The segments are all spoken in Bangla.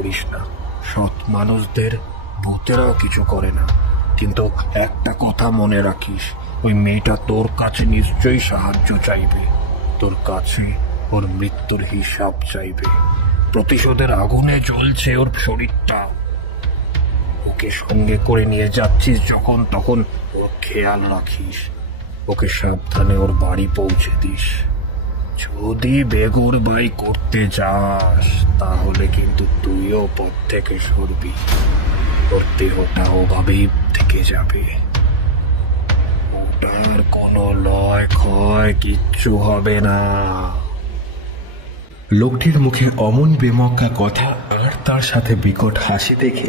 করিস না। সৎ মানুষদের ভূতেরাও কিছু করে না। কিন্তু একটা কথা মনে রাখিস, ওই মেয়েটা তোর কাছে নিশ্চয়ই সাহায্য চাইবে। তোর কাছে ওর মৃত্যুর হিসাব চাইবে। প্রতিশোধের আগুনে জ্বলছে ওর শরীরটা। ওকে সঙ্গে করে নিয়ে যাচ্ছিস যখন, তখন ওর খেয়াল রাখিস। ওকে সাবধানে ওর বাড়ি পৌঁছে দিস। যদি বেগুর বাই করতে যাস তাহলে কিন্তু তুইও পথ থেকে সরবি। ওর দেহটা ওভাবেই থেকে যাবে। ওটার কোনো লয় ক্ষয় কিচ্ছু হবে না। লোকটির মুখে অমন বেমক্কা কথা আর তার সাথে বিকট হাসি দেখে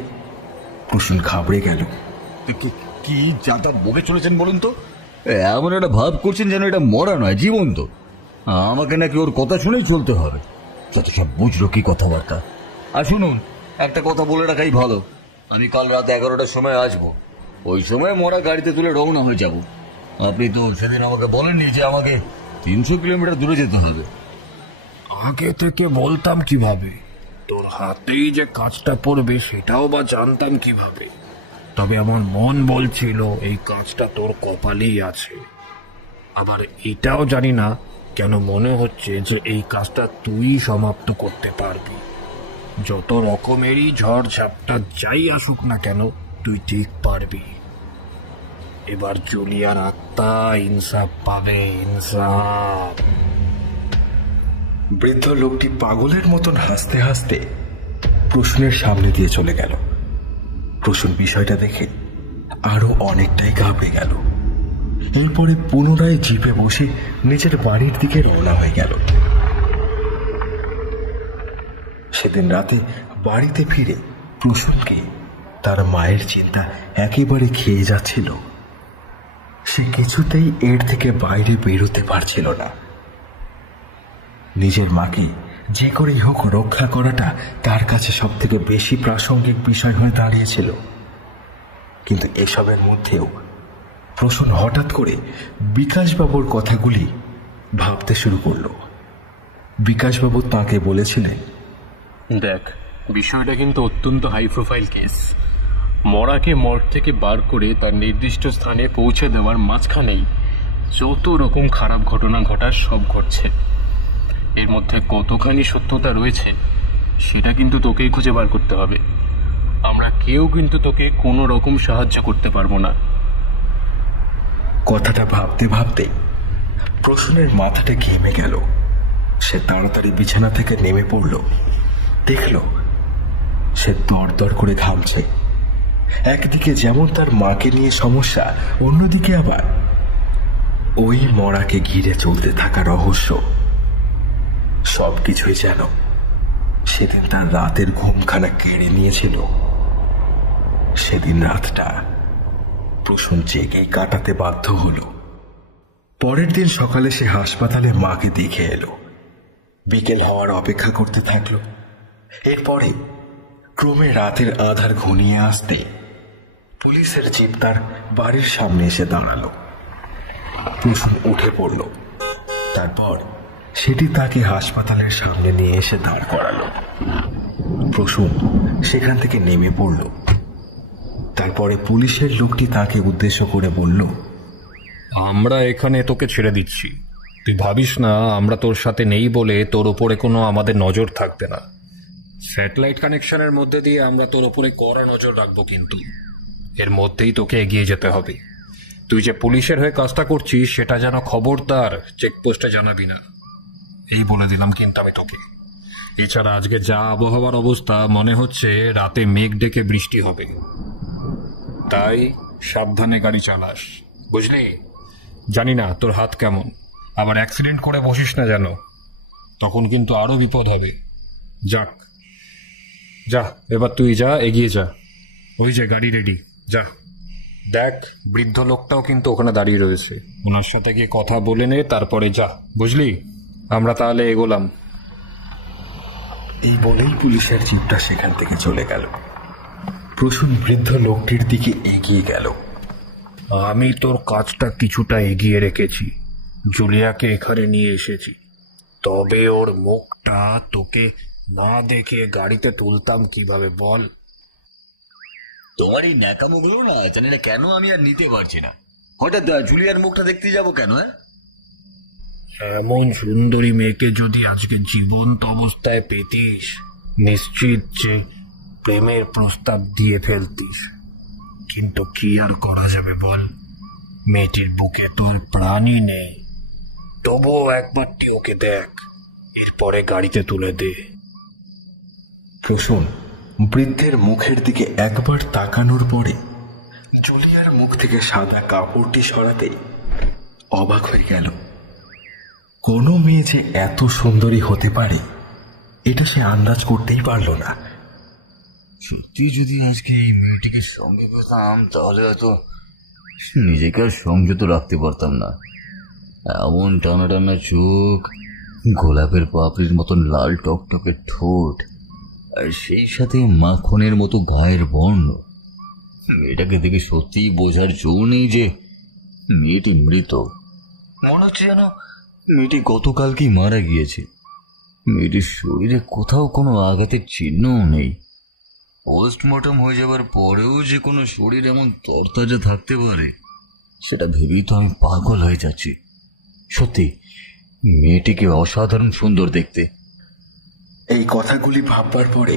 প্রসূন ঘাবড়ে গেল। কি যাতা বকে চলেছেন বলুন তো? এমন একটা ভাব করছেন যেন এটা মরা নয়, জীবন্ত। আমাকে নাকি ওর কথা শুনেই চলতে হবে? যত সব বুঝলো কি কথাবার্তা। আর শুনুন, একটা কথা বলে রাখাই ভালো, আমি কাল রাত 11টার সময় আসবো। ওই সময় মরা গাড়িতে তুলে রওনা হয়ে যাব। আপনি তো সেদিন আমাকে বলেননি যে আমাকে 300 কিলোমিটার দূরে যেতে হবে? আগে থেকে বলতাম কিভাবে? তোর হাতেই যে কাজটা পড়বে সেটাও বা জানতাম কিভাবে? তবে আমার মন বলছিল এই কাজটা তোর কপালেই আছে। আবার এটাও জানি না কেন মনে হচ্ছে যে এই কাজটা তুই সমাপ্ত করতে পারবি। যত রকমেরই ঝড় ঝাপটা যাই আসুক না কেন, তুই ঠিক পারবি। এবার জুলিয়ার আত্মা ইনসাফ পাবে, ইনসাফ। বৃদ্ধ লোকটি পাগলের মতন হাসতে হাসতে প্রসূনের সামনে দিয়ে চলে গেল। প্রসূন বিষয়টা দেখে আরো অনেকটাই ঘাবড়ে গেল। এরপরে পুনরায় জিপে বসে নিজের বাড়ির দিকে রওনা হয়ে গেল। সেদিন রাতে বাড়িতে ফিরে প্রসূনকে তার মায়ের চিন্তা একেবারে খেয়ে যাচ্ছিল। সে কিছুতেই এর থেকে বাইরে বেরোতে পারছিল না। নিজের মাকে যে করেই হোক রক্ষা করাটা তার কাছে সব থেকে বেশি প্রাসঙ্গিক বিষয় হয়ে দাঁড়িয়েছিল। কিন্তু এসবের মধ্যেও প্রসূন হঠাৎ করে বিকাশবাবুর কথাগুলি ভাবতে শুরু করল। বিকাশবাবু তাকে বলেছিলেন, দেখ, বিষয়টা কিন্তু অত্যন্ত হাই প্রোফাইল কেস। মরাকে মর্গ থেকে বার করে তার নির্দিষ্ট স্থানে পৌঁছে দেওয়ার মাঝখানেই যত রকম খারাপ ঘটনা ঘটার সব ঘটছে। এর মধ্যে কতখানি সত্যতা রয়েছে সেটা কিন্তু তোকেই খুঁজে বার করতে হবে। আমরা কেউ কিন্তু তোকে কোনো রকম সাহায্য করতে পারবো না। কথাটা ভাবতে ভাবতে প্রসূনের মাথাটা ঘেমে গেল। সে তাড়াতাড়ি বিছানা থেকে নেমে পড়ল। দেখল সে দরদর করে ঘামছে। একদিকে যেমন তার মাকে নিয়ে সমস্যা, অন্যদিকে আবার ওই মরাকে ঘিরে চলতে থাকা রহস্য। সবকিছুই যেন সেদিন তার রাতের ঘুমখানা কেড়ে নিয়েছিল। সেদিন রাতটা প্রসূন জেগে কাটাতে বাধ্য হলো। পরের দিন সকালে সে হাসপাতালে মাকে দেখে এলো। বিকেল হওয়ার অপেক্ষা করতে থাকলো। এরপরে ক্রমে রাতের আধার ঘনিয়ে আসতে পুলিশের জিপ তার বাড়ির সামনে এসে দাঁড়ালো। প্রসূন উঠে পড়ল। তারপর সেটি তাকে হাসপাতালের সামনে নিয়ে এসে দাঁড় করালো। প্রসূন সেখান থেকে নেমে পড়ল। তারপরে পুলিশের লোকটি তাকে উদ্দেশ্য করে বলল, আমরা এখানে তোকে ছেড়ে দিচ্ছি। তুই ভাবিস না আমরা তোর সাথে নেই বলে তোর ওপরে কোনো আমাদের নজর থাকবে না। স্যাটেলাইট কানেকশনের মধ্যে দিয়ে আমরা তোর ওপরে কড়া নজর রাখবো, কিন্তু এর মধ্যেই তোকে এগিয়ে যেতে হবে। তুই যে পুলিশের হয়ে কাজটা করছিস সেটা যেন খবরদার চেকপোস্টে জানাবি না, এই বলে দিলাম কিন্তু আমি তোকে। এছাড়া আজকে যা আবহাওয়ার অবস্থা, মনে হচ্ছে রাতে মেঘ ডেকে বৃষ্টি হবে। তাই সাবধানে গাড়ি চালাস, বুঝলি? জানি না তোর হাত কেমন, আবার অ্যাক্সিডেন্ট করে বসিস না যেন, তখন কিন্তু আরো বিপদ হবে। যাক, যা এবার তুই যা, এগিয়ে যা। ওই যে গাড়ি রেডি, যা। দেখ, বৃদ্ধ লোকটাও কিন্তু ওখানে দাঁড়িয়ে রয়েছে, ওনার সাথে গিয়ে কথা বলে নে, তারপরে যা, বুঝলি? আমরা তাহলে এগোলাম। এই বলেই পুলিশের জিপটা সেখান থেকে চলে গেল। প্রসূন বৃদ্ধ লোকটির দিকে এগিয়ে গেল। আমি তোর কাজটা কিছুটা এগিয়ে রেখেছি, জুলিয়াকে এখানে নিয়ে এসেছি। তবে ওর মুখটা তোকে না দেখে গাড়িতে তুলতাম কিভাবে বল? তোমার এই ন্যাকামোগুলো না জানি না কেন আমি আর নিতে পারছি না। হঠাৎ জুলিয়ার মুখটা দেখতে যাব কেন? এমন সুন্দরী মেয়েকে যদি আজকে জীবন্ত অবস্থায় পেতিস, নিশ্চিত যে প্রেমের প্রস্তাব দিয়ে ফেলতিস। কিন্তু কি আর করা যাবে বল, মেয়েটির বুকে তোর প্রাণই নেই। তবুও একবারটি ওকে দেখ, এরপরে গাড়িতে তুলে দে। প্রসূন বৃদ্ধের মুখের দিকে একবার তাকানোর পরে জুলিয়ার মুখ থেকে সাদা কাপড়টি সরাতে অবাক হয়ে গেল। কোনো মেয়ে যে এত সুন্দরী হতে পারে এটা সে আন্দাজ করতেই পারল না। সত্যি যদি আজকে এই মেয়েটিকে সঙ্গে পেতাম তাহলে হয়তো নিজেকে আর সংযত রাখতে পারতাম না। এমন টানা টানা চোখ, গোলাপের পাপড়ির মতন লাল টকটকে ঠোঁট, আর সেই সাথে মাখনের মতো গায়ের বর্ণ। মেয়েটাকে দেখে সত্যিই বোঝার জো নেই যে মেয়েটি মৃত। মনে হচ্ছে যেন মেয়েটি গতকালকেই মারা গিয়েছে। মেয়েটির শরীরে কোথাও কোনো আঘাতের চিহ্নও নেই। পোস্টমর্টম হয়ে যাবার পরেও যে কোনো শরীর এমন তরতাজা থাকতে পারে সেটা ভেবেই তো আমি পাগল হয়ে যাচ্ছি। সত্যি মেয়েটিকে অসাধারণ সুন্দর দেখতে। এই কথাগুলি ভাববার পরে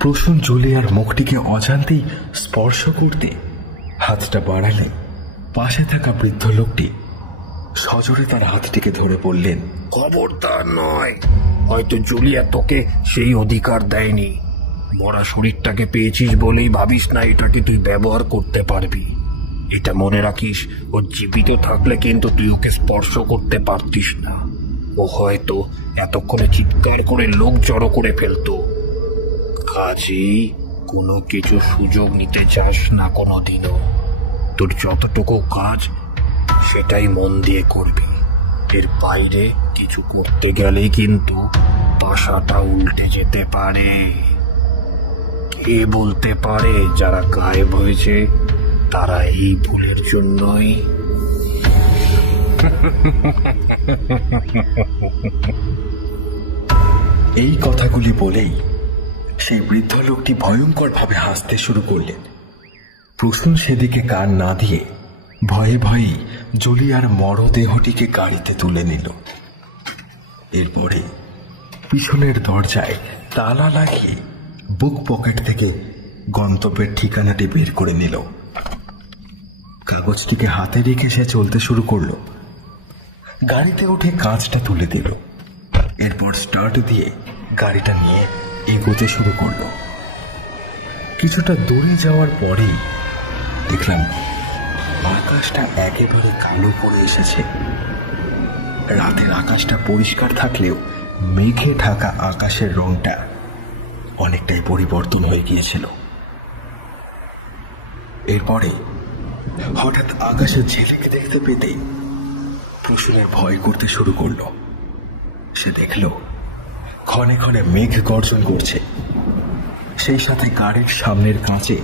প্রসূন জুলিয়ার মুখটিকে অজান্তেই স্পর্শ করতে হাতটা বাড়ালেন। পাশে থাকা বৃদ্ধ লোকটি সজোরে তার হাতটিকে ধরে বললেন, খবরদার নয়, হয়তো জুলিয়া তোকে সেই অধিকার দেয়নি। মরা শরীরটাকে পেয়েছিস বলেই ভাবিস না এটাকে তুই ব্যবহার করতে পারবি। এটা মনে রাখিস, ও জীবিত থাকলে কিন্তু তুই ওকে স্পর্শ করতে পারতিস না। ও হয়তো এতক্ষণে চিৎকার করে লোক জড়ো করে ফেলতো। কাজেই কোনো কিছু সুযোগ নিতে চাস না কোনোদিনও। তোর যতটুকু কাজ সেটাই মন দিয়ে করবি। এর বাইরে কিছু করতে গেলেই কিন্তু পাশাটা উল্টে যেতে পারে। কে বলতে পারে যারা গায়েব হয়েছে তারা এই ভুলের জন্যই। এই কথাগুলি বলেই সেই বৃদ্ধ লোকটি ভয়ঙ্কর ভাবে হাসতে শুরু করলেন। প্রসূন সেদিকে কান না দিয়ে ভয়ে ভয়ে জুলিয়ার মরদেহটিকে গাড়িতে তুলে নিল। এরপরে পিছনের দরজায় তালা লাগিয়ে বুক পকেট থেকে গন্তব্যের ঠিকানাটি বের করে নিল। কাগজটিকে হাতে রেখে সে চলতে শুরু করলো। গাড়িতে উঠে কাঁচটা তুলে দিল। এরপর স্টার্ট দিয়ে গাড়িটা নিয়ে এগোতে শুরু করলো। কিছুটা দূরে যাওয়ার পরেই দেখলাম আকাশটা একেবারে কালো পড়ে এসেছে। রাতের আকাশটা পরিষ্কার থাকলেও মেঘে ঢাকা আকাশের রংটা অনেকটাই পরিবর্তন হয়ে গিয়েছিল। এরপরে হঠাৎ আকাশে ঝিলিক দেখতে পেতে প্রসূনের ভয় করতে শুরু করলো। সে দেখল ক্ষণে ক্ষণে মেঘ গর্জন করছে, সেই সাথে গাড়ির সামনের কাঁচে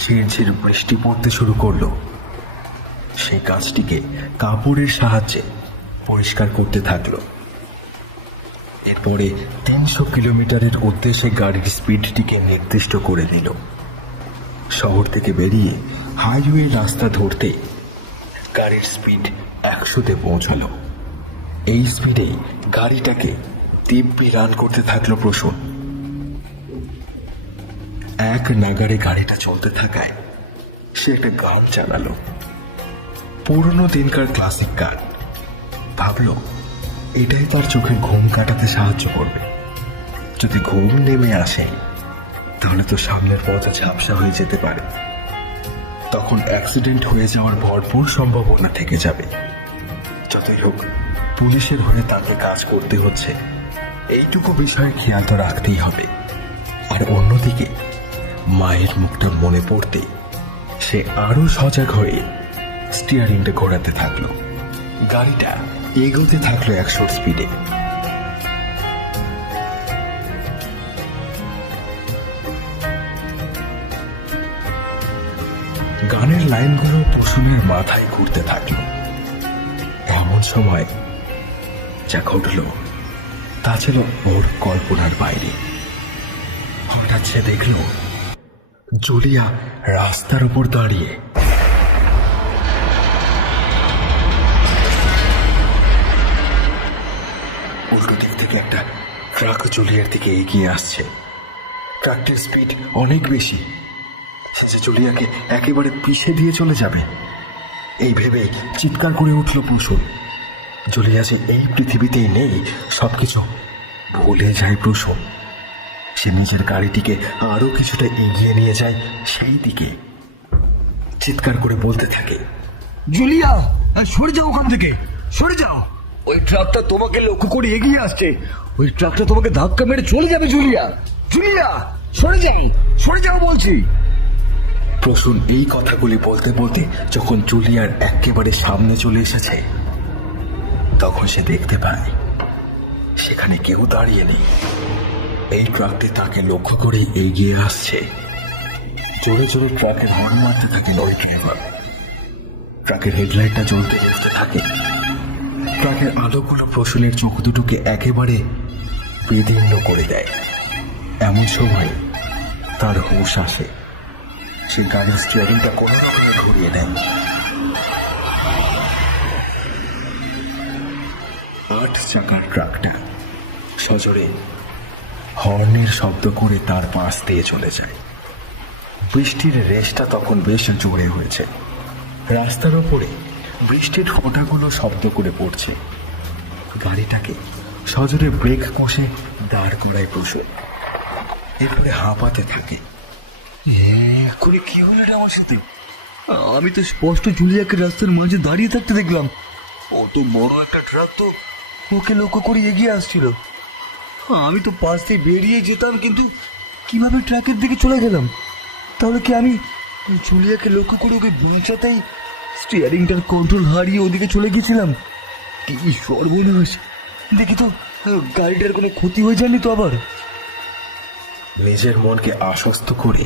ঝিরঝির বৃষ্টি পড়তে শুরু করলো। সেই কাঁচটিকে কাপড়ের সাহায্যে পরিষ্কার করতে থাকলো। এরপরে 300 কিলোমিটারের উদ্দেশ্যে গাড়ির স্পিডটিকে নির্দিষ্ট করে দিল। শহর থেকে বেরিয়ে হাইওয়ে রাস্তা ধরতে গাড়ির স্পিড 100-তে পৌঁছালো। এই স্পিডেই গাড়িটাকে দিব্যি রান করতে থাকলো প্রসূন। এক নাগারে গাড়িটা চলতে থাকায় সে একটা গান চালালো, পুরনো দিনকার ক্লাসিক গান। ভাবলো এটাই তার চোখের ঘুম কাটাতে সাহায্য করবে। যদি ঘুম নেমে আসে তাহলে তো সামনের পথ ঝাপসা হয়ে যেতে পারে, তখন অ্যাক্সিডেন্ট হয়ে যাওয়ার ভরপুর সম্ভাবনা থেকে যাবে। যতই হোক পুলিশের হয়ে তাকে কাজ করতে হচ্ছে, এইটুকু বিষয়ে খেয়াল তো রাখতেই হবে। আর অন্যদিকে মায়ের মুখটা মনে পড়তে সে আরো সজাগ হয়ে স্টিয়ারিংটা ঘোরাতে থাকলো। গাড়িটা এগোতে থাকলো 100 স্পিডে। গানের লাইনগুলো প্রসূনের মাথায় ঘুরতে থাকলো। এমন সময় যা ঘটল তা ছিল ওর কল্পনার বাইরে। হঠাৎ সে দেখল জুলিয়া রাস্তার উপর দাঁড়িয়ে। উল্টো দিক থেকে একটা ট্রাক জুলিয়ার দিকে এগিয়ে আসছে। ট্রাকটির স্পিড অনেক বেশি, সে যে জুলিয়াকে একেবারে পিষে দিয়ে চলে যাবে এই ভেবে চিৎকার করে উঠল প্রসূন। জুলিয়া যে এই পৃথিবীতেই নেই সবকিছু ভুলে যায় প্রসূন। সে নিজের গাড়িটিকে আরো কিছুটা এগিয়ে নিয়ে যায় সেই দিকে, চিৎকার করে বলতে থাকে, জুলিয়া, সরে যাও ওখান থেকে, সরে যাও। ওই ট্রাকটা তোমাকে লক্ষ্য করে এগিয়ে আসছে। ওই ট্রাকটা তোমাকে ধাক্কা মেরে চলে যাবে। জুলিয়া, জুলিয়া, সরে যাও, সরে যাও বলছি। প্রসূন এই কথাগুলি বলতে বলতে যখন জুলিয়ার একেবারে সামনে চলে এসেছে, তখন সে দেখতে পায় সেখানে কেউ দাঁড়িয়ে নেই। এই ট্রাকটি তাকে লক্ষ্য করে এগিয়ে আসছে। জোরে জোরে ট্রাকের হর্ন মারতে থাকে লরি ড্রাইভার। ট্রাকের হেডলাইটটা জ্বলতে জ্বলতে থাকে। ট্রাকের আলোগুলো প্রসূনের চোখ দুটোকে একেবারে বিদীর্ণ করে দেয়। এমন সময় তার হুঁশ আসে। সে গাড়ির স্টিয়ারিংটা কোনো রকমে ঘুরিয়ে দেয়। 8 চাকার ট্রাকটা সজোরে হর্নের শব্দ করে তার পাশ দিয়ে চলে যায়। বৃষ্টির রেশটা তখন বেশ জোরে হয়েছে। রাস্তার ওপরে বৃষ্টির ফোঁটাগুলো শব্দ করে পড়ছে। গাড়িটাকে সজোরে ব্রেক কষে দাঁড় করায় প্রসূন। এরপরে হাঁপাতে থাকে। করে কি হলো রে আমার সাথে? আমি তো স্পষ্ট জুলিয়াকে রাস্তার মাঝে দাঁড়িয়ে থাকতে দেখলাম। অত বড় একটা ট্রাক তো ওকে লক্ষ্য করে এগিয়ে আসছিল। আমি তো পাশ দিয়ে বেরিয়ে যেতাম, কিন্তু কিভাবে ট্রাকের দিকে চলে গেলাম? তাহলে কি আমি জুলিয়াকে লক্ষ্য করে ওকে বাঁচাতেই স্টিয়ারিংটার কন্ট্রোল হারিয়ে ওদিকে চলে গেছিলাম? কি সর্বনাশ! দেখি তো গাড়িটার কোনো ক্ষতি হয়ে যায়নি তো আবার? নিজের মনকে আশ্বস্ত করে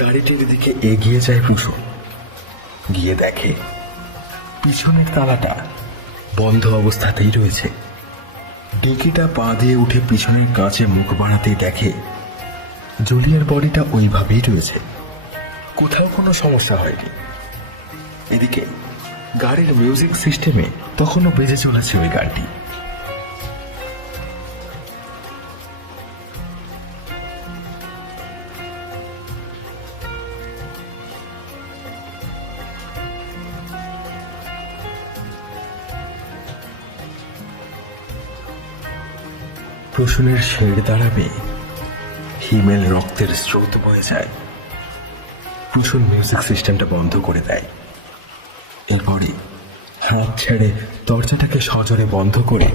গাড়িটির দিকে এগিয়ে যায় প্রসূন। গিয়ে দেখে পিছনের তালাটা বন্ধ অবস্থাতেই রয়েছে। ডিকিটা পা দিয়ে উঠে পিছনের কাছে মুখ বাড়াতেই দেখে জুলিয়ার বডিটা ওইভাবেই রয়েছে, কোথাও কোনো সমস্যা হয়নি। এদিকে গাড়ির মিউজিক সিস্টেমে তখনও বেজে চলেছে ওই গানটি। প্রসূনের শেড দাঁড়াবে, হিমেল রক্তের স্রোত বয়ে যায়। প্রসূন মিউজিক সিস্টেমটা বন্ধ করে দেয়। এরপরে হাত ছেড়ে দরজাটাকে সজোরে বন্ধ করে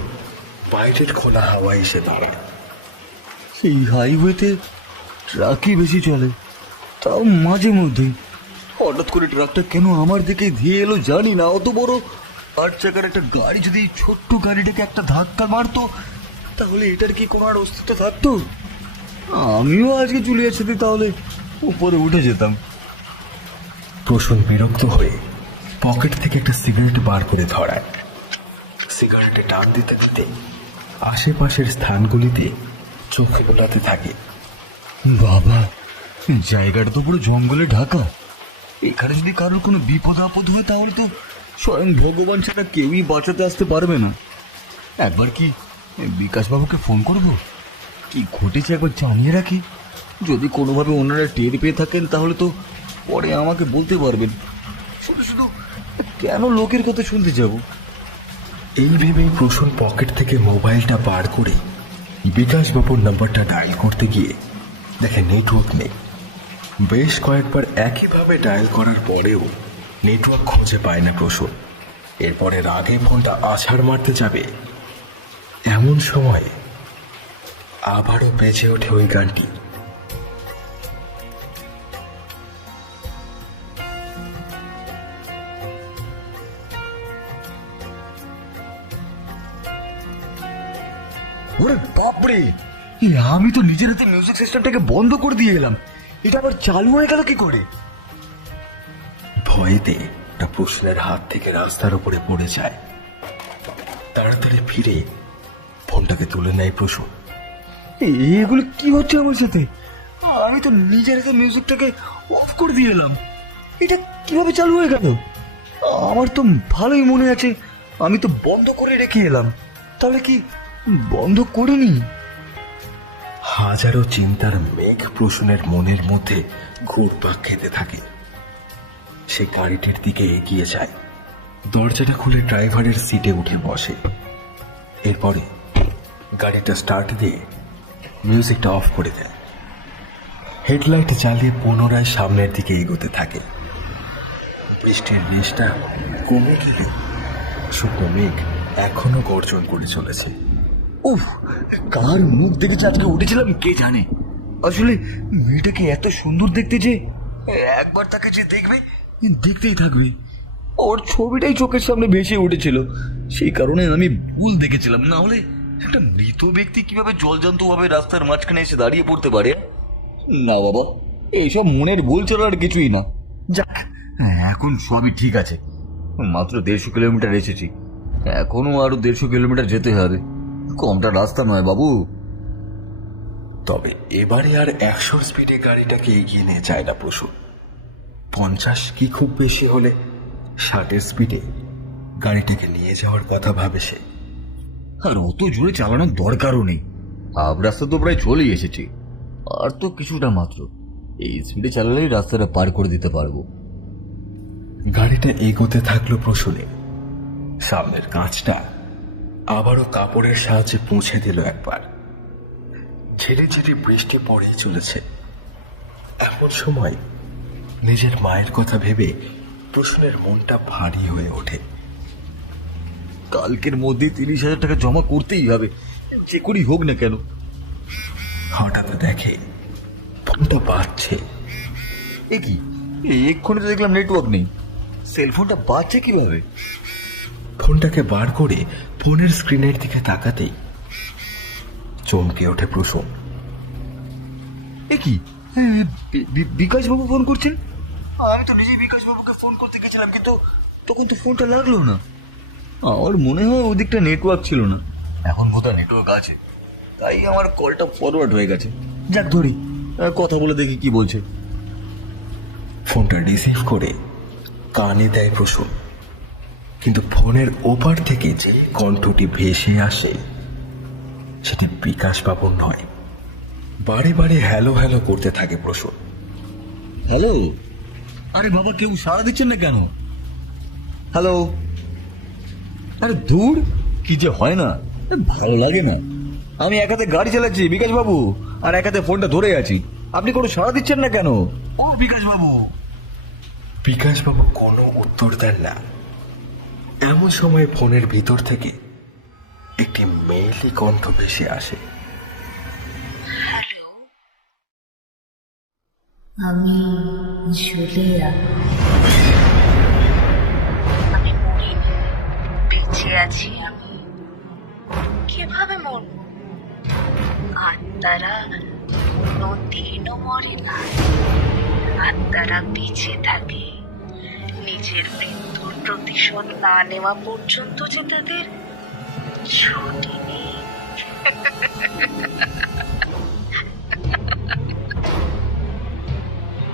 বাইরের খোলা হাওয়ায় এসে দাঁড়ায়। এই হাইওয়েতে ট্রাকই বেশি চলে, তাও মাঝে মধ্যেই। হঠাৎ করে ট্রাকটা কেন আমার দিকে ধেয়ে এলো জানি না। অত বড় 8 চাকার একটা গাড়ি যদি এই ছোট্ট গাড়িটাকে একটা ধাক্কা মারতো, তাহলে এটার কি কোনো আর অস্তিত্ব থাকতো? আমিও আজকে জুলিয়ার সাথে তাহলে উপরে উঠে যেতাম। প্রসূন বিরক্ত হয়ে পকেট থেকে একটা সিগারেট বার করে ধরায়। সিগারেটে টান দিতে দিতে আশেপাশের স্থানগুলিতে চোখ বোলাতে থাকে। বাবা, জায়গাটা তো পুরো জঙ্গলে ঢাকা। এখানে যদি কারোর কোনো বিপদ আপদ হয় তাহলে তো স্বয়ং ভগবান ছাড়া কেউই বাঁচাতে আসতে পারবে না। একবার কি বিকাশবাবুকে ফোন করব? কি ঘটেছে একবার জানিয়ে রাখি। যদি কোনোভাবে ওনারা টের পেয়ে থাকেন তাহলে তো পরে আমাকে বলতে পারবেন। শুধু শুধু কেন লোকের কথা শুনতে যাব? এই ভেবেই প্রসূন পকেট থেকে মোবাইলটা বার করে বিকাশবাবুর নাম্বারটা ডায়াল করতে গিয়ে দেখে নেটওয়ার্ক নেই। বেশ কয়েকবার একইভাবে ডায়াল করার পরেও নেটওয়ার্ক খুঁজে পায় না প্রসূন। এরপরে রাগে ফোনটা আছাড় মারতে যাবে, এমন সময় আবারও বেজে ওঠে ওই গানটি। ওরে বাপরে, আমি তো নিজের হাতে মিউজিক সিস্টেমটাকে বন্ধ করে দিয়ে এলাম। এটা আবার চালু হয়ে গেল কি করে? ভয়েতে একটা প্রশ্নের হাত থেকে রাস্তার উপরে পড়ে যায়। তাড়াতাড়ি ফিরে ফোনটাকে তুলে নেয় প্রসূন। এগুলো কি হচ্ছে আমার সাথে? আমি তো নিজের হাতে মিউজিকটাকে অফ করে দিয়ে এলাম, এটা কিভাবে চালু হয়ে গেল? আমার তো ভালোই মনে আছে আমি তো বন্ধ করে রেখে এলাম, তাহলে কি বন্ধ করিনি? হাজারো চিন্তার মেঘ প্রসূনের মনের মধ্যে ঘুরপাক খেতে থাকে। সে গাড়িটির দিকে এগিয়ে যায়, দরজাটা খুলে ড্রাইভারের সিটে উঠে বসে। এরপরে গাড়িটা স্টার্ট দিয়ে মিউজিকটা অফ করে দেয়। হেডলাইট জ্বালিয়ে পুনরায় সামনের দিকে এগোতে থাকে। বৃষ্টির রেশটা কমে গেলে শুকনো মেঘ এখনো গর্জন করে চলেছে। উফ, কার মুখ দেখেছে আজকে উঠেছিলাম কে জানে। আসলে মেয়েটাকে এত সুন্দর দেখতে যে একবার তাকে যে দেখবে দেখতেই থাকবে। ওর ছবিটাই চোখের সামনে ভেসে উঠেছিল, সেই কারণে আমি ভুল দেখেছিলাম। না হলে একটা মৃত ব্যক্তি কিভাবে জলজান্ত ভাবে রাস্তার মাঝখানে এসে দাঁড়িয়ে পড়তে পারে? না বাবা, এইসব মনের ভুল ছাড়া আর কিছুই না। যাক, এখন সবই ঠিক আছে। মাত্র 150 কিলোমিটার এসেছি, এখনো আরো 150 কিলোমিটার যেতে হবে। কমটা রাস্তা নয় বাবু। তবে এবারে আর 100 স্পিডে গাড়িটাকে এগিয়ে নিয়ে যায় না প্রসূন। 50 কি খুব বেশি হলে 60 স্পিডে গাড়িটাকে নিয়ে যাওয়ার কথা ভাবে সে। আর অত জোরে চালানোর দরকারও নেই, হাফ রাস্তা তো প্রায় চলেই এসেছি, আর তো কিছুটা মাত্র। এই স্পিডে চালালেই রাস্তাটা পার করে দিতে পারবো। গাড়িটা এগোতে থাকলো প্রসূনে। সামনের কাঁচটা আবারও কাপড়ের সাহায্যে মুছে দিল একবার। ঝিরি ঝিরি বৃষ্টি পড়েই চলেছে। এমন সময় নিজের মায়ের কথা ভেবে প্রসূনের মনটা ভারী হয়ে ওঠে। কালকের মধ্যে 30,000 টাকা জমা করতেই হবে, যে করেই হোক না কেন। হঠাৎ দেখে ফোনটা বাজছে। এ কি, এক্ষুনি তো দেখলাম নেটওয়ার্ক নেই, সেলফোনটা বাজছে কিভাবে? ফোনটাকে বার করে ফোনের স্ক্রিনের দিকে তাকাতেই চমকে ওঠে প্রসূন। এ কি, বিকাশ বাবু ফোন করছেন? আমি তো নিজেই বিকাশ বাবুকে ফোন করতে গেছিলাম, কিন্তু তখন তো ফোনটা লাগলো না। আমার মনে হয় ওদিকটা নেটওয়ার্ক ছিল না, এখন বোধহয় নেটওয়ার্ক আছে, তাই আমার কলটা ফরওয়ার্ড হয়ে গেছে। যাক ধরি, কথা বলে দেখি কি বলছে। ফোনটা রিসিভ করে কানে দেয় প্রসূন, কিন্তু ফোনের ওপার থেকে যে কণ্ঠটি ভেসে আসে সেটি বিকাশ বাবুর নয়। বারে বারে হ্যালো হ্যালো করতে থাকে প্রসূন। হ্যালো, আরে বাবা কেউ সাড়া দিচ্ছেন না কেন? হ্যালো, আরে দূর, কি যে হয় না, ভালো লাগে না। আমি এক হাতে গাড়ি চালাচ্ছি বিকাশ বাবু, আর এক হাতে ফোনটা ধরে আছি, আপনি কোনো সাড়া দিচ্ছেন না কেন? ও বিকাশ বাবু। বিকাশ বাবু কোনো উত্তর দেন না। এমন সময় ফোনের ভিতর থেকে একটি মেয়েলি কণ্ঠ ভেসে আসে। হ্যালো, আমি জুলিয়া। আমি মরিনি, বেঁচে আছি। আমি কিভাবে মরব? আত্মারা কোনোদিনও মরে না, আত্মারা বেঁচে থাকে নিজের মৃত্যুর প্রতিশোধ না নেওয়া পর্যন্ত, যে তাদের ছুটি নেই।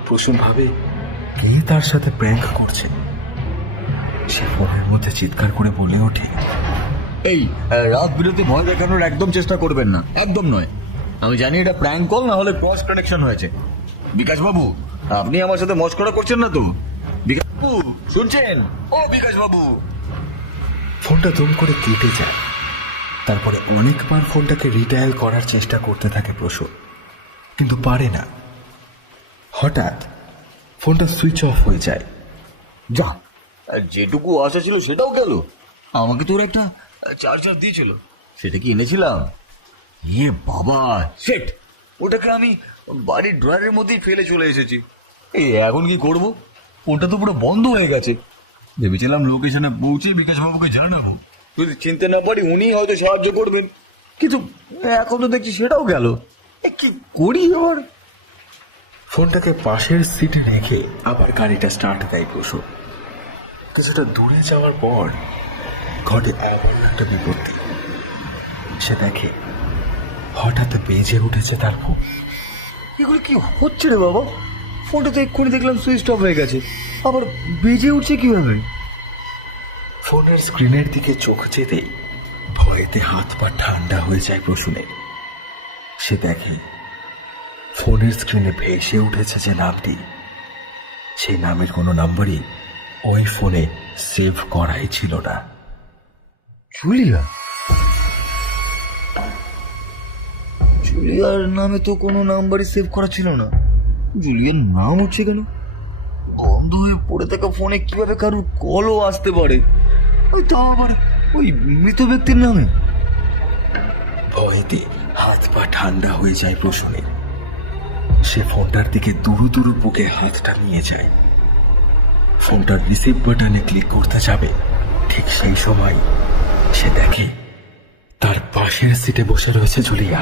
প্রসূন ভাবে কে তার সাথে প্র্যাঙ্ক করছে। সে ফোনের মধ্যে চিৎকার করে বলে ওঠে, এই রাত বিরতি ভয় দেখানোর একদম চেষ্টা করবেন না, একদম নয়। আমি জানি এটা প্র্যাঙ্ক কল, না হলে ক্রস কানেকশন হয়েছে। বিকাশ বাবু, আপনি আমার সাথে মস্করা করছেন না তো? বিকাশ বাবু শুনছেন? ও বিকাশ বাবু। ফোনটা দুম করে কেটে যায়। তারপরে অনেকবার ফোনটাকে রিডায়াল করার চেষ্টা করতে থাকে প্রসূন, কিন্তু পারে না। হঠাৎ ফোনটা সুইচ অফ হয়ে যায়। যা, যেটুকু আশা ছিল সেটাও গেল। আমাকে তোর একটা চার্জার দিয়েছিল, সেটা কি এনেছিলাম? এ বাবা, সেট, ওটাকে আমি বাড়ির ড্রয়ারের মধ্যেই ফেলে চলে এসেছি। এখন কি করব? ওটা তো পুরো বন্ধ হয়ে গেছে। ভেবেছিলাম লোকেশনে পৌঁছে বিকাশবাবুকে জানাবো, যদি চিনতে না পারি উনি হয়তো সাহায্য করবেন, কিন্তু এখন তো দেখছি সেটাও গেল। কি করি এবার? ফোনটাকে পাশের সিটে রেখে আবার গাড়িটা স্টার্ট দেয় প্রসূন। কিছুটা দূরে যাওয়ার পর ঘটে আবার একটা বিপত্তি। সে দেখে হঠাৎ বেজে উঠেছে তার ফোন। এগুলো কি হচ্ছে রে বাবা? ফোনটা তো এক্ষুনি দেখলাম সুইচ অফ হয়ে গেছে, আবার বেজে উঠছে কিভাবে? ফোনের স্ক্রিনের দিকে চোখ যেতেই ভয়েতে হাত পা ঠান্ডা হয়ে যায় প্রসূনের। সে দেখে ফোনের স্ক্রিনে ভেসে উঠেছে যে নামটি, সেই নামের কোনো নাম্বারই ওই ফোনে সেভ করাই ছিল না। জুলিয়া? জুলিয়ার নামে তো কোনো নাম্বারই সেভ করা ছিল না। জুলিয়ার নাম হচ্ছে কেন? বন্ধ হয়ে পড়ে থাকা ফোনে কিভাবে কারোর কলও আসতে পারে, ওই তাও আবার ওই মৃত ব্যক্তির নামে? ভয়েতে হাত পা ঠান্ডা হয়ে যায় প্রসূনের। সে ফোনটার দিকে দুরু দুরু বুকে হাতটা নিয়ে যায়। ফোনটার রিসিভ বাটনে ক্লিক করতে যাবে, ঠিক সেই সময় সে দেখে তার পাশের সিটে বসে রয়েছে জুলিয়া।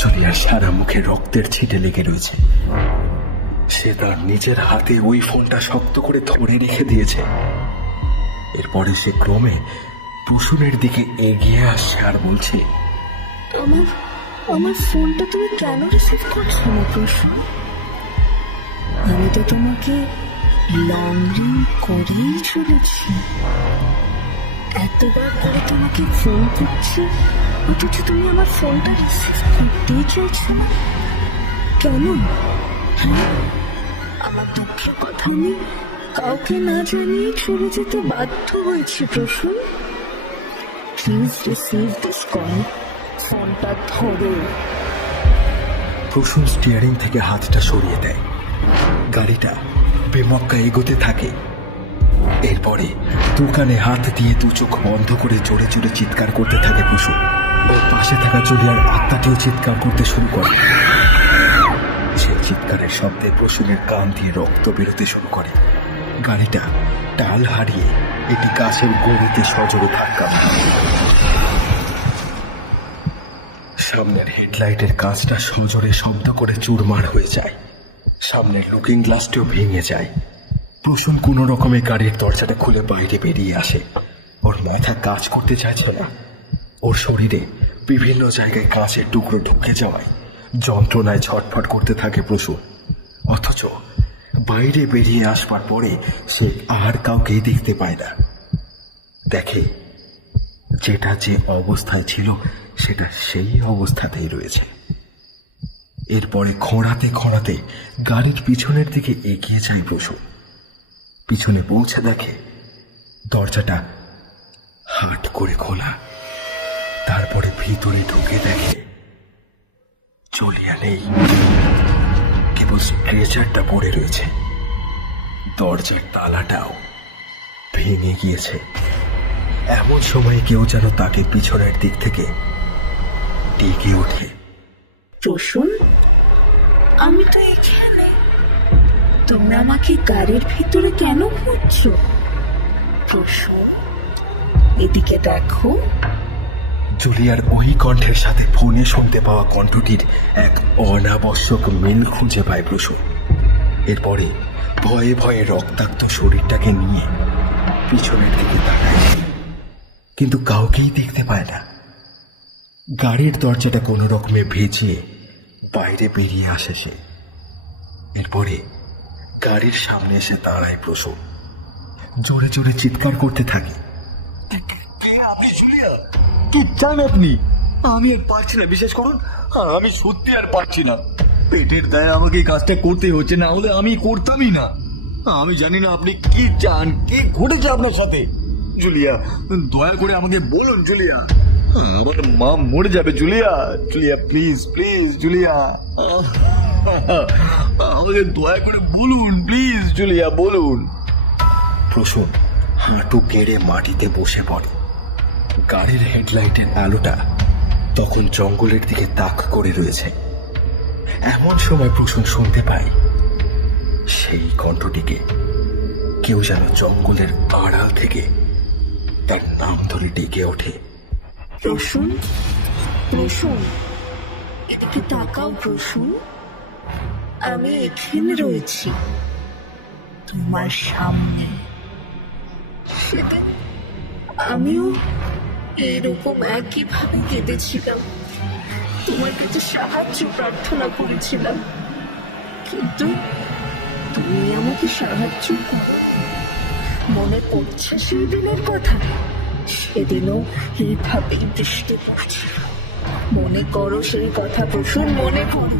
জুলিয়ার সারা মুখে রক্তের ছিটে লেগে রয়েছে। সে তার নিজের হাতে ওই ফোনটা শক্ত করে ধরে রেখে দিয়েছে। এরপরে সে ক্রমে প্রসূনের দিকে এগিয়ে আসছে আর বলছে, আমার ফোনটা তুমি কেন রিসিভ করছো না প্রসূন? আমি তো তোমাকে লং রিং করেই চলেছি। এতবার করে তোমাকে ফোন করছি, অথচ তুমি আমার ফোনটা রিসিভ করতেই চাইছো না কেন? হ্যাঁ, আমার দুঃখের কথা আমি কাউকে না জানিয়ে চলে যেতে বাধ্য হয়েছি Prasun. Please receive this call. ফোনটা ধরো। প্রসূন স্টিয়ারিং থেকে হাতটা সরিয়ে দেয়। গাড়িটা বেমক্কা এগোতে থাকে। এরপরে দোকানে হাত দিয়ে দু চোখ বন্ধ করে জোরে জোরে চিৎকার করতে থাকে প্রসূন। ওর পাশে থাকা জুলিয়ার আত্মাটিও চিৎকার করতে শুরু করে। সেই চিৎকারের শব্দে প্রসূনের কান দিয়ে রক্ত বেরোতে শুরু করে। গাড়িটা টাল হারিয়ে একটি গাছের গড়িতে সজোরে ধাক্কা মারে। সামনের হেডলাইটের কাঁচটা সজোরে শব্দ করে চুরমার হয়ে যায়। সামনের লুকিং গ্লাসটিও ভেঙে যায়। প্রসূন কোনো রকমে গাড়ির দরজাটা খুলে বাইরে বেরিয়ে আসে। ওর মাথা কাজ করতে চাইছে না। ওর শরীরে বিভিন্ন জায়গায় কাঁচের টুকরো ঢুকে যাওয়ায় যন্ত্রণায় ছটফট করতে থাকে প্রসূন। অথচ বাইরে বেরিয়ে আসবার পরে সে আর কাউকেই দেখতে পায় না। দেখে যেটা যে অবস্থায় ছিল সেটা সেই অবস্থাতেই রয়েছে। এরপরে খোঁড়াতে খোঁড়াতে গাড়ির পিছনের দিকে এগিয়ে যায় প্রসূন। পিছনে পৌঁছে দেখে দরজাটা হাট করে খোলা। তারপরে ভিতরে ঢুকে দেখে জুলিয়া নেই, কেবল স্ট্রেচারটা পড়ে রয়েছে। দরজার তালাটাও ভেঙে গিয়েছে। এমন সময় কেউ যেন তাকে পিছনের দিক থেকে ডেকে ওঠে। প্রসূন, আমি তো এখানে। তোমরা আমাকে গাড়ির ভিতরে কেন খুঁজছো? প্রসূন, এদিকে দেখো। জুলিয়ার ওই কণ্ঠের সাথে ফোনে শুনতে পাওয়া কণ্ঠটির এক অনাবশ্যক মিল খুঁজে পায় প্রসূন। এরপরে ভয়ে ভয়ে রক্তাক্ত শরীরটাকে নিয়ে পিছনের দিকে তাকায়, কিন্তু কাউকেই দেখতে পায় না। গাড়ির দরজাটা কোনো রকমে ভেজে বাইরে বেরিয়ে আসে সে। এরপরে গাড়ির সামনে এসে দাঁড়ায় প্রসূন। জোরে জোরে চিৎকার করতে থাকে। আপনি জুলিয়া? কি চান আপনি? আমি আর পারছি না, বিশ্বাস করুন, আমি সত্যি আর পারছি না। পেটের দায়ে আমাকে এই কাজটা করতেই হচ্ছে, না হলে আমি করতামই না। আমি জানি না আপনি কি চান, কি ঘটেছে আপনার সাথে। জুলিয়া, দয়া করে আমাকে বলুন জুলিয়া। আমার মা মরে যাবে Julia. Julia please please Julia, আমাকে দয়া করে বলুন প্লিজ জুলিয়া, বলুন। প্রসূন হাঁটু কেড়ে মাটিতে বসে পড়ে। গাড়ির হেডলাইটের আলোটা তখন জঙ্গলের দিকে তাক করে রয়েছে। এমন সময় প্রসূন শুনতে পায় সেই কণ্ঠটিকে কেউ যেন জঙ্গলের আড়াল থেকে তার নাম ধরে ডেকে ওঠে। প্রসূন, প্রসূন, এদিকে তাকাও প্রসূন। আমি এখানে রয়েছি, তোমার সামনে। সেদিন আমিও এরকম একইভাবে কেঁদেছিলাম, তোমার কাছে সাহায্য প্রার্থনা করেছিলাম, কিন্তু তুমি আমাকে সাহায্য করো। মনে পড়ছে সেই দিনের কথা? সেদিনও এইভাবেই বৃষ্টি পড়ছিল। মনে করো সেই কথা প্রসূন, মনে করো।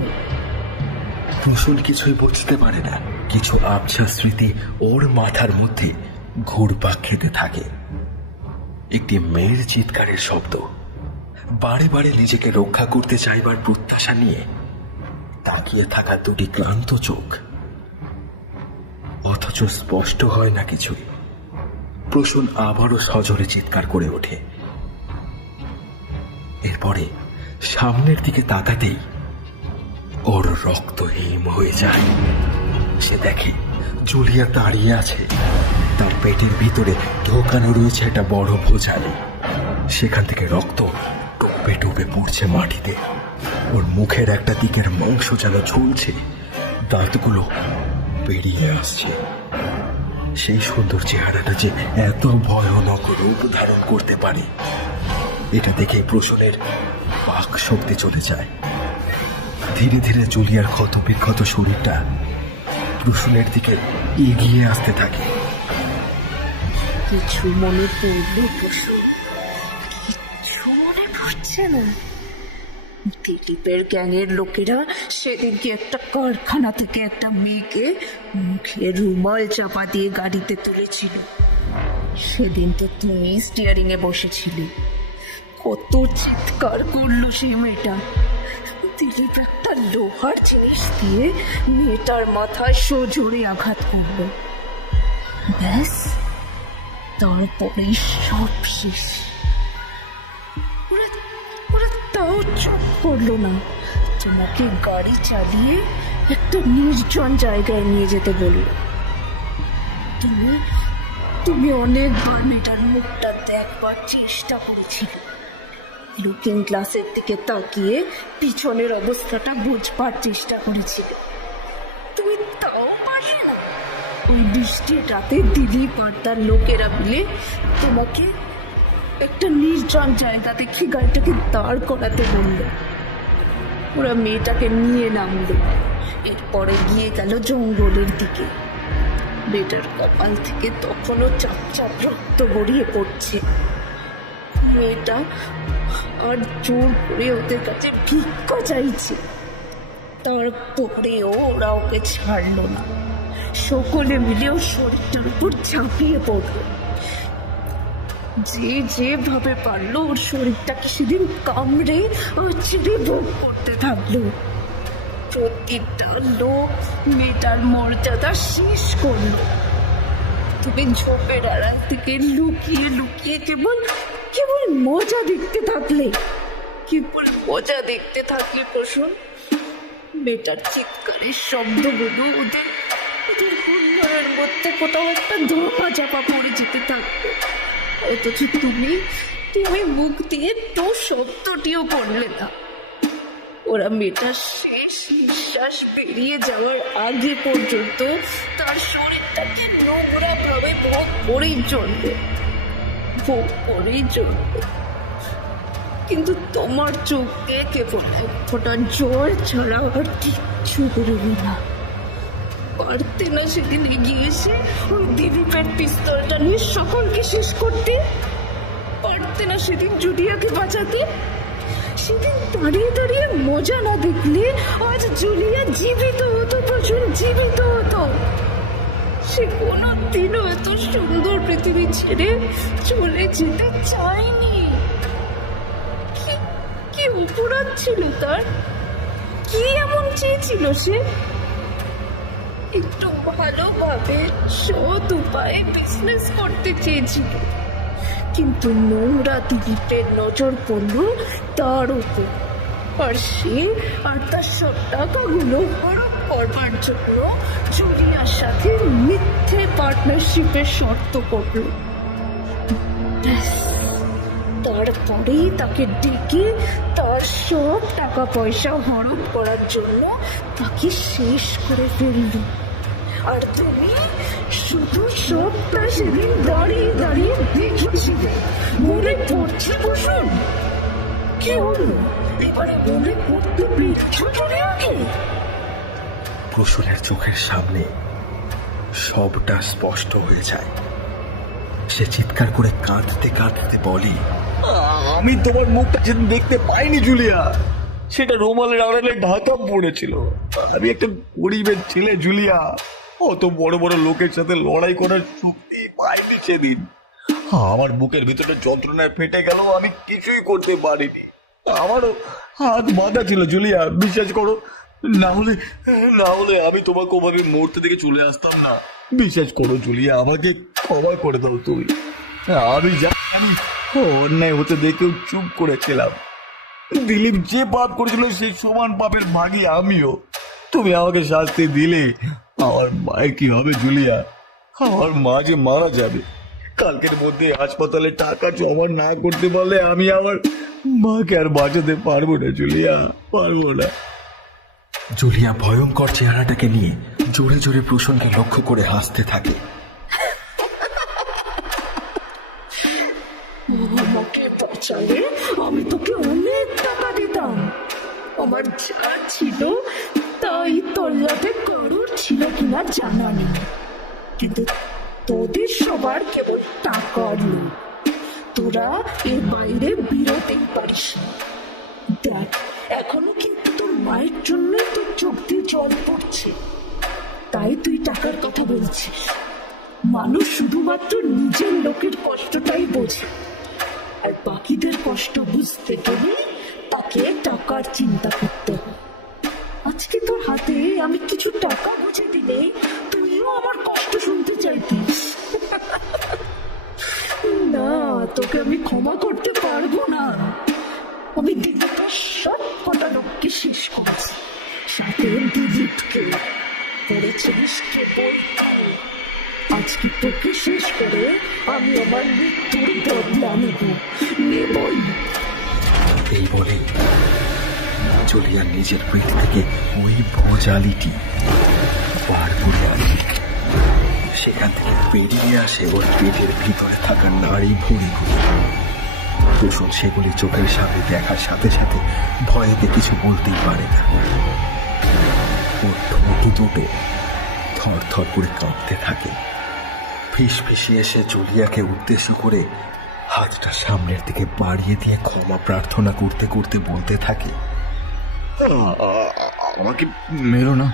প্রসূন কিছুই বুঝতে পারে না। কিছু আবছা স্মৃতি ওর মাথার মধ্যে ঘুরপাক খেতে থাকে। একটি মেয়ের চিৎকারের শব্দ, বারে বারে নিজেকে রক্ষা করতে চাইবার প্রত্যাশা নিয়ে তাকিয়ে থাকা দুটি ক্লান্ত চোখ, অথচ স্পষ্ট হয় না কিছুই। প্রসূন আবারও সজোরে চিৎকার করে ওঠে। এরপরে সামনের দিকে তাকাতেই ওর রক্ত হিম হয়ে যায়। সে দেখে জুলিয়া দাঁড়িয়ে আছে, তার পেটের ভিতরে ঢোকানো রয়েছে একটা বড় ভোজালি। সেখান থেকে রক্ত টুপে টুপে পড়ছে মাটিতে। ওর মুখের একটা দিকের মাংস যেন ঝুলছে, দাঁতগুলো বেরিয়ে আসছে। সেই সুন্দর চেহারাটা যে এত ভয়ানক রূপ ধারণ করতে পারে, এটা দেখে প্রসূনের বাক শক্তি চলে যায়। ধীরে ধীরে জুলিয়ার ক্ষত বিক্ষত শরীরটা প্রসূনের দিকে এগিয়ে আসতে থাকে। কিছু মনে পড়লো প্রসূন? কিচ্ছু মনে পড়ছে না। দিলীপের গ্যাংয়ের লোকেরা সেদিনকে একটা কারখানা থেকে একটা মেয়েকে মুখে রুমাল চাপা দিয়ে গাড়িতে তুলেছিল। সেদিন তো তুমি স্টিয়ারিং এ বসেছিলে। কত চিৎকার করলো সেই মেয়েটা। দিলীপ একটা লোহার জিনিস দিয়ে মেয়েটার মাথায় সজোরে আঘাত করলো। ব্যাস, তারপরেই সব শেষ। ওরা তাও চুপ করলো না। তোমাকে গাড়ি চালিয়ে একটা নির্জন জায়গায় নিয়ে যেতে বলল। তুমি অনেকবার মেয়েটার মুখটা দেখবার চেষ্টা করেছিলে। লুকিং গ্লাসের দিকে তাকিয়ে পিছনের অবস্থাটা বুঝবার চেষ্টা করেছিলে। তুমি তাও পারলে না। ওই বৃষ্টির রাতে দিলীপ আর তার লোকেরা মিলে তোমাকে একটা নির্জন জায়গা দেখে গাড়িটাকে দাঁড় করাতে বলল। ওরা মেয়েটাকে নিয়ে নামলো। এরপরে গিয়ে গেল জঙ্গলের দিকে। মেয়েটার কপাল থেকে তখনও চাপ চাপ রক্ত গড়িয়ে পড়ছে। মেয়েটা আর জোর করে ওদের কাছে ভিক্ষা চাইছে। তারপরেও ওরা ওকে ছাড়লো না। সকলে মিলে ওর শরীরটার উপর ঝাঁপিয়ে পড়লো। যে যেভাবে পারলো ওর শরীরটাকে সেদিন কামড়ে ছিঁড়ে ভোগ করতে থাকলো। প্রতিটা লোক মেয়েটার মর্যাদা শেষ করলো। তুমি ঝোপের আড়াল থেকে লুকিয়ে লুকিয়ে কেবল মজা দেখতে থাকলে। কেবল মজা দেখতে থাকলে প্রসূন। মেয়েটার চিৎকারের শব্দগুলো ওদের হুল্লোড়ের মধ্যে কোথাও একটা ধোঁয়া চাপা পড়ে যেতে থাকতো। অথচ তুমি মুখ দিয়ে তো শব্দটিও করলে না। ওরা মেয়েটার শেষ নিঃশ্বাস বেরিয়ে যাওয়ার আগে পর্যন্ত তার শরীরটাকে নোংরা ভাবে ভোগ করেই চলবে। কিন্তু তোমার চোখ দিয়ে কেবল এক ফোঁটা জল ছাড়া আর কিচ্ছু বেরোবে না। পারতে না সেদিন এগিয়ে এসে ওই দিলীপের পিস্তলটা নিয়ে সকলকে শেষ করতে? পারতে না সেদিন জুলিয়াকে বাঁচাতে? সেদিন দাঁড়িয়ে দাঁড়িয়ে মজা না দেখলে আজ জুলিয়া জীবিত হতো, প্রচুর জীবিত হতো। সে কোনোদিনও এত সুন্দর পৃথিবী ছেড়ে চলে যেতে চায়নি। কি অপরাধ ছিল তার? কি এমন চেয়েছিল সে? একটু ভালোভাবে সৎ উপায়ে বিজনেস করতে চেয়েছিল, কিন্তু নোংরা দিলীপের নজর পড়ল তার উপর। আর সে আর তার সব টাকাগুলো হড়প করবার জন্য জুলিয়ার সাথে মিথ্যে পার্টনারশিপের শর্ত করল। তারপরেই তাকে ডেকে তার সব টাকা পয়সা হড়প করার জন্য তাকে শেষ করে ফেলল। আর তুমি শুধু সবটা সেদিন দাঁড়িয়ে দাঁড়িয়ে দেখেছিলে। মনে পড়ছে বসুন? কি হলো, এবারে মনে পড়তে পেরেছো জুলিয়াকে? প্রসূনের চোখের সামনে সবটা স্পষ্ট হয়ে যায়। সে চিৎকার করে কাঁদতে কাঁদতে বলে, আমি তোমার মুখটা যেদিন দেখতে পাইনি জুলিয়া, সেটা রুমালের আড়ালে ঢাকা পড়েছিল। আমি একটা গরিবের ছেলে জুলিয়া, অত বড় বড় লোকের সাথে লড়াই করার শক্তি পাইনি সেদিন। আমার বুকের ভিতরে যন্ত্রণায় ফেটে গেল, আমি কিছুই করতে পারিনি। আমারও হাত বাঁধা ছিল জুলিয়া, বিশ্বাস করো। না হলে আমি তোমাকে ওভাবে মরতে থেকে চলে আসতাম না। বিশ্বাস করো জুলিয়া, আমাকে ক্ষমা করে দাও তুমি। আমি জানি অন্যায় হতে দেখেও চুপ করেছিলাম। দিলীপ যে পাপ করেছিল সেই সমান পাপের ভাগী আমিও। তুমি আমাকে শাস্তি দিলে আমার মায়ের কি হবে জুলিয়া? আমার মা যে মারা যাবে, কালকের মধ্যে হাসপাতালে টাকা জমা না করতে পারলে আমি আমার মাকে আর বাঁচাতে পারবো না জুলিয়া, পারবো না। জুলিয়া ভয়ঙ্কর চেহারাটাকে নিয়ে জোরে জোরে প্রসূনকে লক্ষ্য করে হাসতে থাকে। আমাকে বাঁচালে আমি তোকে অনেক টাকা দিতাম। আমার যা ছিল তাই তল্লাটে কারোর ছিল কিনা জানা নেই, কিন্তু তোদের সবার কেবল টাকার লোভ। তোরা এর বাইরে বেরোতেই পারিস না। দেখ, এখনো কিন্তু তোর মায়ের জন্য তোর চোখ দিয়ে জল পড়ছে, তাই তুই টাকার কথা বলছিস। মানুষ শুধুমাত্র নিজের লোকের কষ্টটাই বোঝে, আর বাকিদের কষ্ট বুঝতে গেলে তাকে টাকার চিন্তা করতে হয়। আজকে তোর হাতে আমি কিছু টাকা বুঝে দিলে তুইও আমার কষ্ট শুনতে চাইতিস। না, তোকে আমি ক্ষমা করতে পারবো না। আমি দিলীপের সব কটা লোককে শেষ করেছি, সাথে দিলীপকে করেছিলিস কেবল তুই। আজকে তোকে শেষ করে আমি আমার মৃত্যুর বদলা নেবই। এই বলে জুলিয়া নিজের পেট থেকে ওই ভোজালিটি বার করে আনে। সেখান থেকে বেরিয়ে আসে ওর পেটের ভিতরে থাকা নাড়ি ভুঁড়িগুলি। প্রসূন সেগুলি চোখের সামনে দেখার সাথে সাথে ভয়েতে কিছু বলতেই পারে না। ওর ঠোঁট দুটো থর থর করে কাঁপতে থাকে। ফিসফিসিয়ে এসে জুলিয়াকে উদ্দেশ্য করে হাতটা সামনের দিকে বাড়িয়ে দিয়ে ক্ষমা প্রার্থনা করতে করতে বলতে থাকে, আমাকে মেরো না,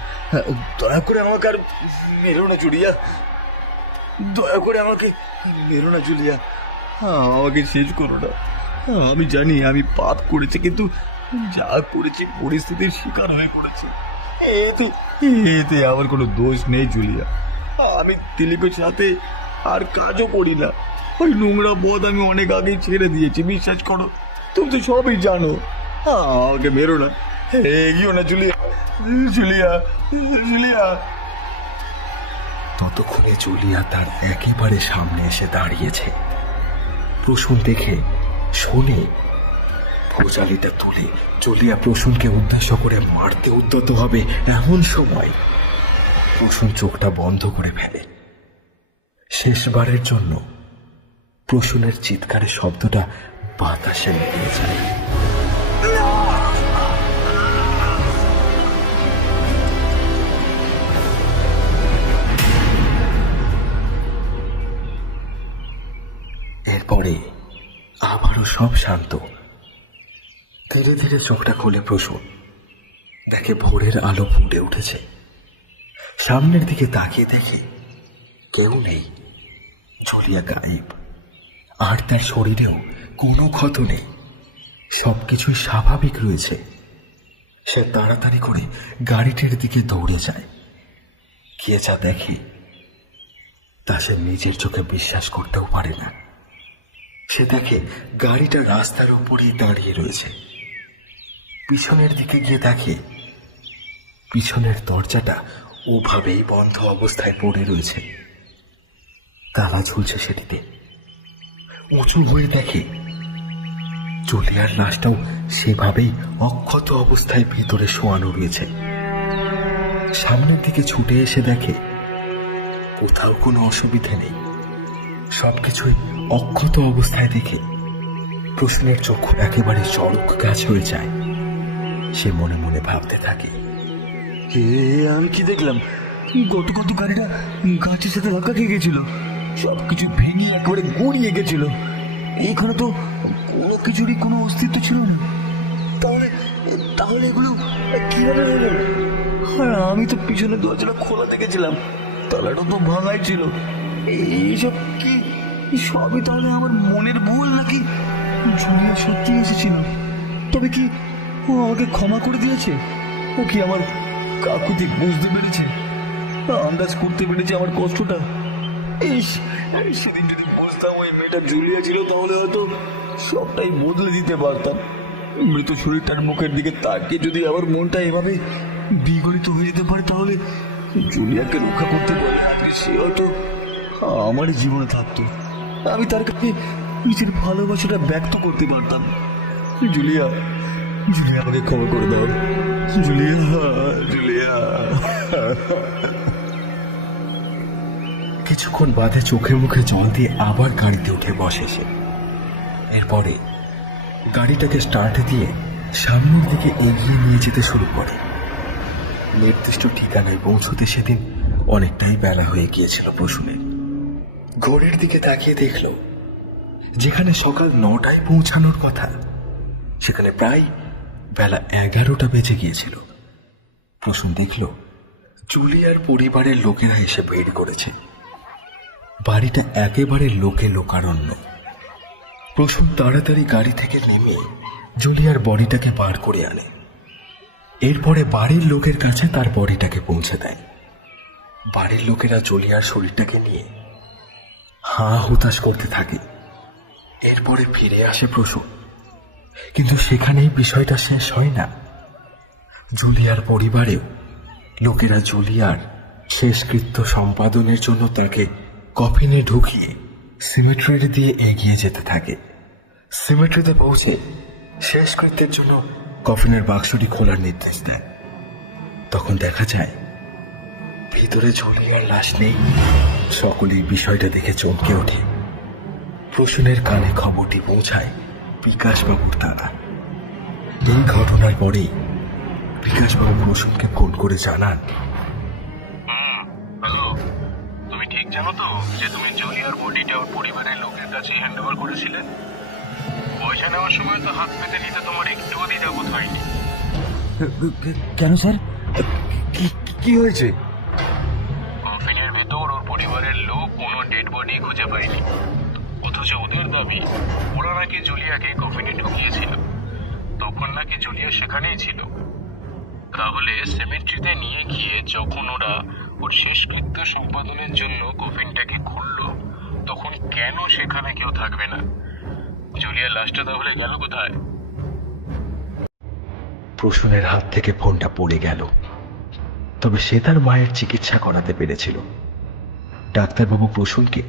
দয়া করে আমাকে আর মেরো না জুলিয়া, দয়া করে আমাকে মেরো না জুলিয়া, আমাকে শেষ করো না। আমি জানি আমি পাপ করেছি, কিন্তু যা করেছি পরিস্থিতির শিকার হয়ে পড়েছে। এতে আমার কোনো দোষ নেই জুলিয়া। আমি দিলীপের সাথে আর কাজও করি না। ওই নোংরা বোধ আমি অনেক আগেই ছেড়ে দিয়েছি, বিশ্বাস করো। তুমি তো সবই জানো। আমাকে মেরো না, এগিয়েও না জুলিয়া, জুলিয়া, জুলিয়া। ততক্ষণে জুলিয়া তার একেবারে সামনে এসে দাঁড়িয়েছে। প্রসূন দেখে শোনে ভোজালিটা তুলে জুলিয়া প্রসূনকে উদ্দেশ্য করে মারতে উদ্যত হবে, এমন সময় প্রসূন চোখটা বন্ধ করে ফেলে। শেষবারের জন্য প্রসূনের চিৎকারের শব্দটা বাতাসে মিলিয়ে যায়। এরপরে আবারও সব শান্ত। ধীরে ধীরে চোখটা খুলে প্রসূন দেখে ভোরের আলো ফুটে উঠেছে। সামনের দিকে তাকিয়ে দেখে কেউ নেই, জুলিয়া গায়েব। আর তার শরীরেও কোনো ক্ষত নেই, সবকিছুই স্বাভাবিক রয়েছে। সে তাড়াতাড়ি করে গাড়িটির দিকে দৌড়ে যায়। গিয়ে যা দেখে তা সে নিজের চোখে বিশ্বাস করতেও পারে না। সে দেখে গাড়িটা রাস্তার উপরেই দাঁড়িয়ে রয়েছে। পিছনের দিকে গিয়ে দেখে পিছনের দরজাটা ওভাবেই বন্ধ অবস্থায় পড়ে রয়েছে, তালা ঝুলছে সেটিতে। উঁচু হয়ে দেখে জুলিয়ার লাশটাও সেভাবেই অক্ষত অবস্থায় ভিতরে শোয়ানো রয়েছে। সামনের দিকে ছুটে এসে দেখে কোথাও কোনো অসুবিধা নেই। সবকিছুই অক্ষত অবস্থায় দেখে প্রশ্নের চক্ষু একেবারে চড়ক গাছ হয়ে যায়। সে মনে মনে ভাবতে থাকে, আমি কি দেখলাম? গত গাড়িটা গাছের সাথে ধাক্কা খেয়ে গেছিল, সবকিছু ভেঙে একেবারে গড়িয়ে গেছিল। এখানে তো কোনো কিছুরই কোনো অস্তিত্ব ছিল না। তাহলে তাহলে এগুলো কিভাবে হলো? আর আমি তো পিছনে দরজাটা খোলা দেখেছিলাম, তালাটা তো ভাঙাই ছিল। এইসব কি সবই তাহলে আমার মনের ভুল, নাকি জুলিয়া সত্যি এসেছিল? তবে কি ও আমাকে ক্ষমা করে দিয়েছে? ও কি আমার কাকুতি বুঝতে পেরেছে, আন্দাজ করতে পেরেছে আমার কষ্টটা? সেদিন যদি বুঝতাম ওই মেয়েটা জুলিয়া ছিল, তাহলে হয়তো সবটাই বদলে দিতে পারতাম। মৃত শরীরটার মুখের দিকে তাকিয়ে যদি আমার মনটা এভাবে বিগলিত হয়ে যেতে পারে, তাহলে জুলিয়াকে রক্ষা করতে পারলে আজকে সে হয়তো আমারই জীবনে থাকতো। আমি তার কাছে নিজের ভালোবাসাটা ব্যক্ত করতে পারতাম। জুলিয়া, জুলিয়া আমাকে ক্ষমা করে দাও। Julia, Julia. কিছুক্ষণ বাদে চোখে মুখে জল দিয়ে আবার গাড়িতে উঠে বসে সে। এরপরে গাড়িটাকে স্টার্ট দিয়ে সামনের দিকে এগিয়ে নিয়ে যেতে শুরু করে। নির্দিষ্ট ঠিকানায় পৌঁছতে সেদিন অনেকটাই বেলা হয়ে গিয়েছিল প্রসূনের। ঘড়ির দিকে তাকিয়ে দেখল, যেখানে সকাল 9টায় পৌঁছানোর কথা, সেখানে প্রায় বেলা 11টা বেজে গিয়েছিল। প্রসূন দেখল জুলিয়ার পরিবারের লোকেরা এসে ভিড় করেছে। বাড়িটা একেবারে লোকে লোকারণ্য। প্রসূন তাড়াতাড়ি গাড়ি থেকে নেমে জুলিয়ার বডিটাকে বার করে আনে। এরপরে বাড়ির লোকের কাছে তার বডিটাকে পৌঁছে দেয়। বাড়ির লোকেরা জুলিয়ার শরীরটাকে নিয়ে হাঁ হুতাশ করতে থাকে। এরপরে ফিরে আসে প্রসূন, কিন্তু সেখানেই বিষয়টা শেষ হয় না। জুলিয়ার পরিবারেও লোকেরা জুলিয়ার শেষকৃত্য সম্পাদনের জন্য তাকে কফিনে ঢুকিয়ে সিমেট্রি দিয়ে এগিয়ে যেতে থাকে। সিমেট্রিতে পৌঁছে শেষকৃত্যের জন্য কফিনের বাক্সটি খোলার নির্দেশ দেয়। তখন দেখা যায় ভিতরে জুলিয়ার লাশ নেই। সকলেই বিষয়টা দেখে চমকে ওঠে। প্রসূনের কানে খবরটি পৌঁছায় বিকাশবাবুর দ্বারা। এই ঘটনার পরেই বিকাশবাবু প্রসূনকে ফোন করে জানান, হ্যালো, তুমি ঠিক জানো তো যে তুমি জুলিয়ার বডিটা ওর পরিবারের লোকের কাছে হ্যান্ড ওভার করেছিলে? পয়সা নেওয়ার সময় তো হাত পেতে নিতে তোমার একটুও দ্বিধাবোধ হয়নি। কেন স্যার, কি হয়েছে? কফিনের ভেতর ওর পরিবারের লোক কোনো ডেড বডি খুঁজে পায়নি, অথচ ওদের দাবি ওরা নাকি জুলিয়াকে কফিনে ঢুকিয়েছিল। তখন নাকি জুলিয়া সেখানেই ছিল। তাহলে সেমেট্রিতে নিয়ে গিয়ে যখন ওরা ওর শেষকৃত্য সম্পাদনের জন্য কফিনটাকে খুললো, তখন কেন সেখানে কেউ থাকবে না? জুলিয়ার লাশটা তাহলে গেল কোথায়? প্রসূনের হাত থেকে ফোনটা পড়ে গেল। তবে সে তার মায়ের চিকিৎসা করাতে পেরেছিল। ডাক্তারবাবু প্রসূনকে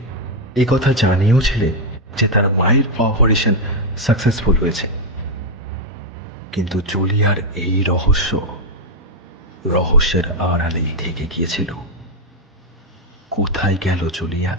কথা জানিয়েওছিলেন যে তার মায়ের অপারেশন সাকসেসফুল হয়েছে। কিন্তু জুলিয়ার এই রহস্যের আড়ালেই থেকে গিয়েছিল। কোথায় গেল জুলিয়া?